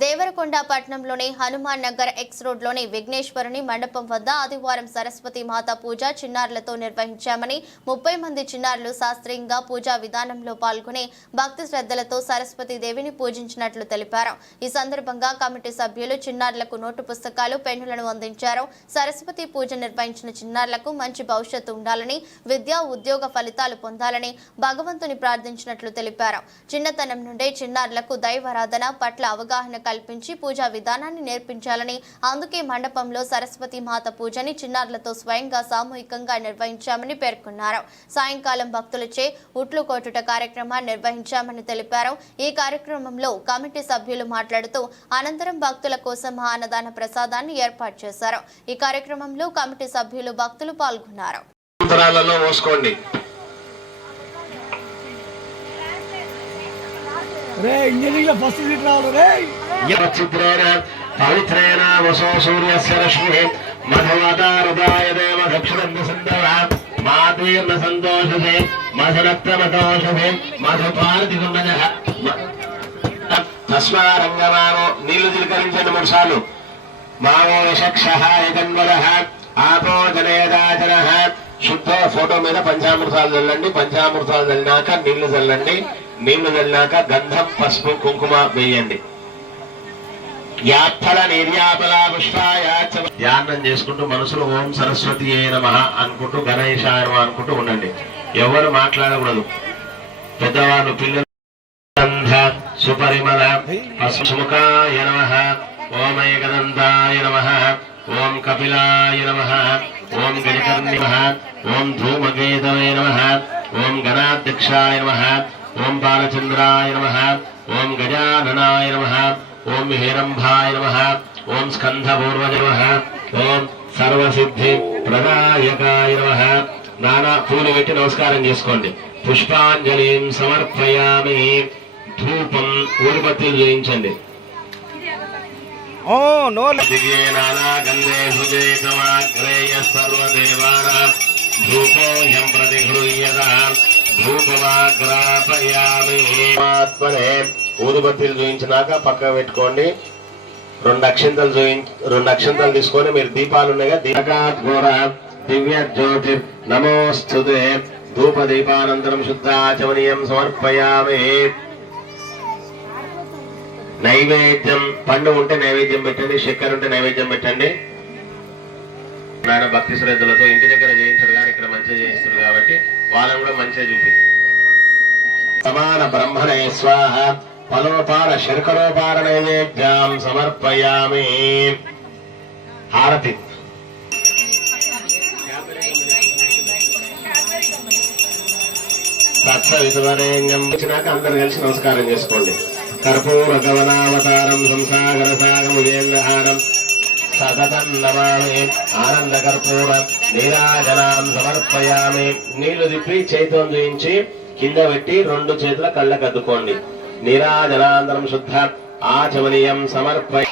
దేవరకొండ పట్టణంలోని హనుమాన్ నగర్ ఎక్స్ రోడ్లోని విఘ్నేశ్వరుని మండపం వద్ద ఆదివారం సరస్వతి మాత పూజ చిన్నారులతో నిర్వహించామని 30 మంది చిన్నారులు శాస్త్రీయంగా పూజా విధానంలో పాల్గొని భక్తి శ్రద్ధలతో సరస్వతి దేవిని పూజించినట్లు తెలిపారు. ఈ సందర్భంగా కమిటీ సభ్యులు చిన్నారులకు నోటు పుస్తకాలు, పెన్నులను అందించారు. సరస్వతి పూజ నిర్వహించిన చిన్నారులకు మంచి భవిష్యత్తు ఉండాలని, విద్యా ఉద్యోగ ఫలితాలు పొందాలని భగవంతుని ప్రార్థించినట్లు తెలిపారు. చిన్నతనం నుండే చిన్నారులకు దైవారాధన పట్ల అవగాహన కల్పించి పూజా విధానాన్ని నేర్పించాలని, అందుకే మండపంలో సరస్వతి మాత పూజని చిన్నారులతో స్వయంగా సామూహికంగా నిర్వహించామని పేర్కొన్నారు. సాయంకాలం భక్తులచే ఉట్లు కొట్టుట కార్యక్రమాన్ని నిర్వహించామని తెలిపారు. ఈ కార్యక్రమంలో కమిటీ సభ్యులు మాట్లాడుతూ అనంతరం భక్తుల కోసం అన్నదాన ప్రసాదాన్ని ఏర్పాటు చేశారు. ఈ కార్యక్రమంలో కమిటీ సభ్యులు, భక్తులు పాల్గొన్నారు. పవిత్రేణ వసో సూర్యస్య రశ్మి మధువతారదాయ దేవ దక్షిణం సందవ మాతీర్ణ సంతోషే మధురక్తమతోషే మధుపార్తిగుణజ తస్మారంగమానో నీళ్లు తిలకరించండి 3 సార్లు. మావో విషక్షః యజన్వరః ఆపో జనయదాచరః శుద్ధ ఫోటో మీద పంచామృతాలు చల్లండి. పంచామృతాలు చల్లినాక నీళ్లు చల్లండి. నీళ్లు చల్లినాక గంధం, పసుపు, కుంకుమ వేయండి. ధ్యానం చేసుకుంటూ మనసులో ఓం సరస్వతి నమః అనుకుంటూ గణేశాయ నమః అనుకుంటూ ఉండండి. ఎవరు మాట్లాడకూడదు. పెద్దవాళ్ళు, పిల్లలు సుపరిమళ పసుముఖాయ నమః, ఓం ఏకదంతాయ నమః, ఓం కపిలాయ నమః, ఓం గజకర్ణి నమః, ఓం ధూమకేతవే నమః, ఓం గణాధ్యక్షాయ నమః, ఓం బాలచంద్రాయ నమః, ఓం గజాననాయ నమః, ఓం హేరంభాయ నమః, ఓం స్కంధపూర్వజ నమః, ఓం సర్వసిద్ధి ప్రదాయకాయ నమః. నానా పూలు పెట్టి నమస్కారం చేసుకోండి. పుష్పాంజలిం సమర్పయామి. ధూపం, ఊరుబత్తులు చేయించండి. ధూపోహ్యం ప్రతిగృహ్యతాం ధూపమాగ్రాపయామి. ఊదుబత్తీలు చూయించినాక పక్కకు పెట్టుకోండి. 2 అక్షింతలు తీసుకొని మీరు దీపాలు ఉన్నాయిగా దీపకాఘోర దివ్య జ్యోతి నమోస్తుతే ధూప దీపానంతరం శుద్ధాచమనీయం సమర్పయామి. నైవేద్యం, పండు ఉంటే నైవేద్యం పెట్టండి, చక్కెర ఉంటే నైవేద్యం పెట్టండి. నాయన భక్తి శ్రద్ధలతో ఇంటి దగ్గర చేయించారు కానీ ఇక్కడ మంచిగా చేయిస్తారు కాబట్టి వాళ్ళని కూడా మంచిగా చూపి. సమాన బ్రహ్మణే స్వాహ ఫలోపార శర్కరోపార నైవేద్యం సమర్పయామి. హారతి. తత్సవితువరేణ్యం ఇచ్చినాక అందరు కలిసి నమస్కారం చేసుకోండి. కర్పూర గవనావతారం సంసాగర సాగముజేంద్రహారం సతతం నమామి. ఆనంద కర్పూర నీరాజనాం సమర్పయామి. నీళ్లు తిప్పి చేతితో చూయించి కింద పెట్టి 2 చేతుల కళ్ళకు అద్దుకోండి. నీరాజనాంతరం శుద్ధ ఆచమనీయం సమర్పయ.